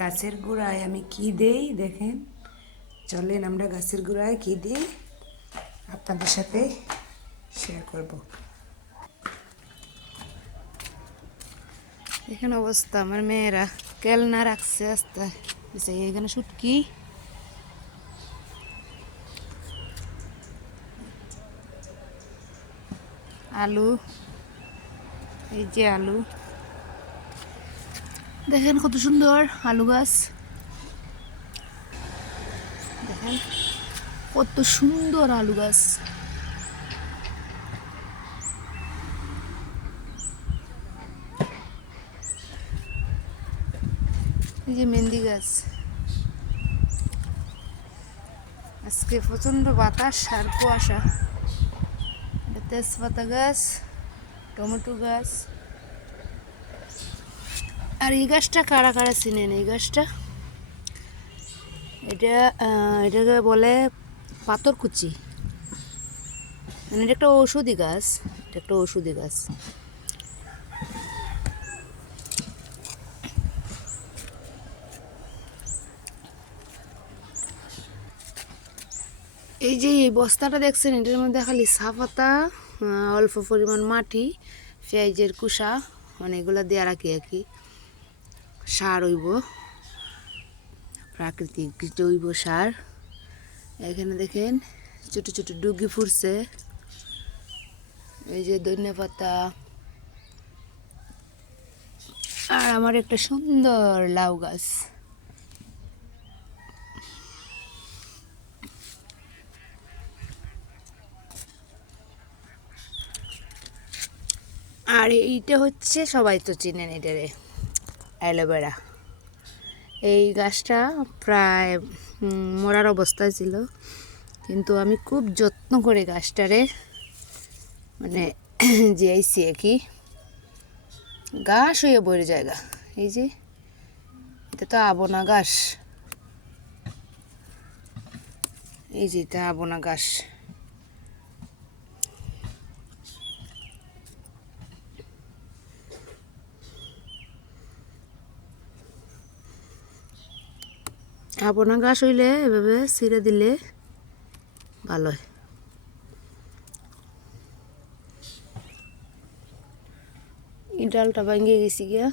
গাছের গোড়ায় আমি কি দেই দেখেন। চলেন আমরা গাছের গোড়ায় কি দিই আপনাদের সাথে শেয়ার করব। এখানে অবস্থা, আমার মেয়েরা কেলনা রাখছে আস্তে এখানে শুটকি, আলু, এই যে আলু দেখেন কত সুন্দর আলু গাছ, দেখেন কত সুন্দর আলু গাছ। এই যে মেহেন্দি গাছ, আজকে প্রচন্ড বাতাস আর কুয়াশা। তেজপাতা গাছ, টমেটো গাছ, আর এই গাছটা কারা কারা চিনেন? এই গাছটা এটাকে বলে পাথরকুচি, মানে এটা একটা ঔষধি গাছ, এটা একটা ঔষধি গাছ। এই যে এই বস্তাটা দেখছেন, এটার মধ্যে খালি চা পাতা, অল্প পরিমাণ মাটি, পেঁয়াজের কুসা, মানে এগুলো দিয়ে রাখি আর কি, সার হইব, প্রাকৃতিক জৈব সার। এখানে দেখেন ছোট ছোট ডুগি ফুটছে, এই যে ধনিয়া পাতা, আর আমার একটা সুন্দর লাউ গাছ। আর এইটা হচ্ছে, সবাই তো চিনেন এটারে, অ্যালোভেরা। এই গাছটা প্রায় মরার অবস্থায় ছিল, কিন্তু আমি খুব যত্ন করে গাছটারে মানে জিয়াইছি আর কি, ঘাস হয়ে বড় জায়গা। এই যে এটা তো আবনা ঘাস, এই যে এটা আবনা ঘাস। আবনা ঘাস হইলে এভাবে ছিঁড়ে দিলে ভালো হয়। এই ডালটা ভাঙিয়ে গেছি গিয়া,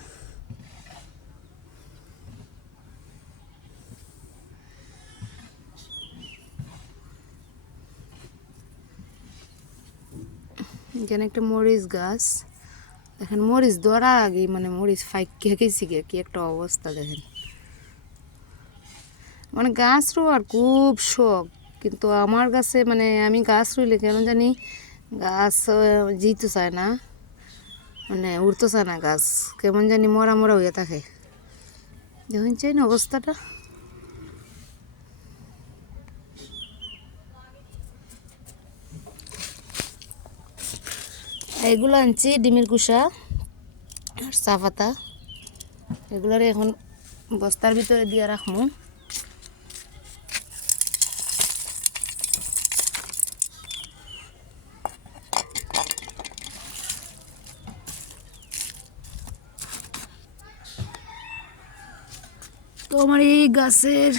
এখানে একটা মরিচ গাছ দেখেন, মরিচ ধরা আগে মানে মরিচ ফাইকে গেছি গিয়া, কি একটা অবস্থা দেখেন। মানে গাছ রোয়ার খুব শখ, কিন্তু আমার কাছে মানে আমি গাছ রইলে কেন জানি গাছ জিতে চায় না, মানে উঠতে চায় না গাছ, কেমন জানি মরা মরা হয়ে থাকে। দেখুন চাই না অবস্থাটা। এগুলো আনছি ডিমের কুসা আর চা পাতা, এগুলোর এখন বস্তার ভিতরে দিয়ে রাখবো। তো আমার এই গাছের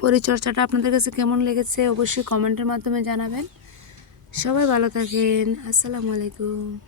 পরিচর্যাটা আপনাদের কাছে কেমন লেগেছে অবশ্যই কমেন্টের মাধ্যমে জানাবেন। সবাই ভালো থাকেন, আসসালামু আলাইকুম।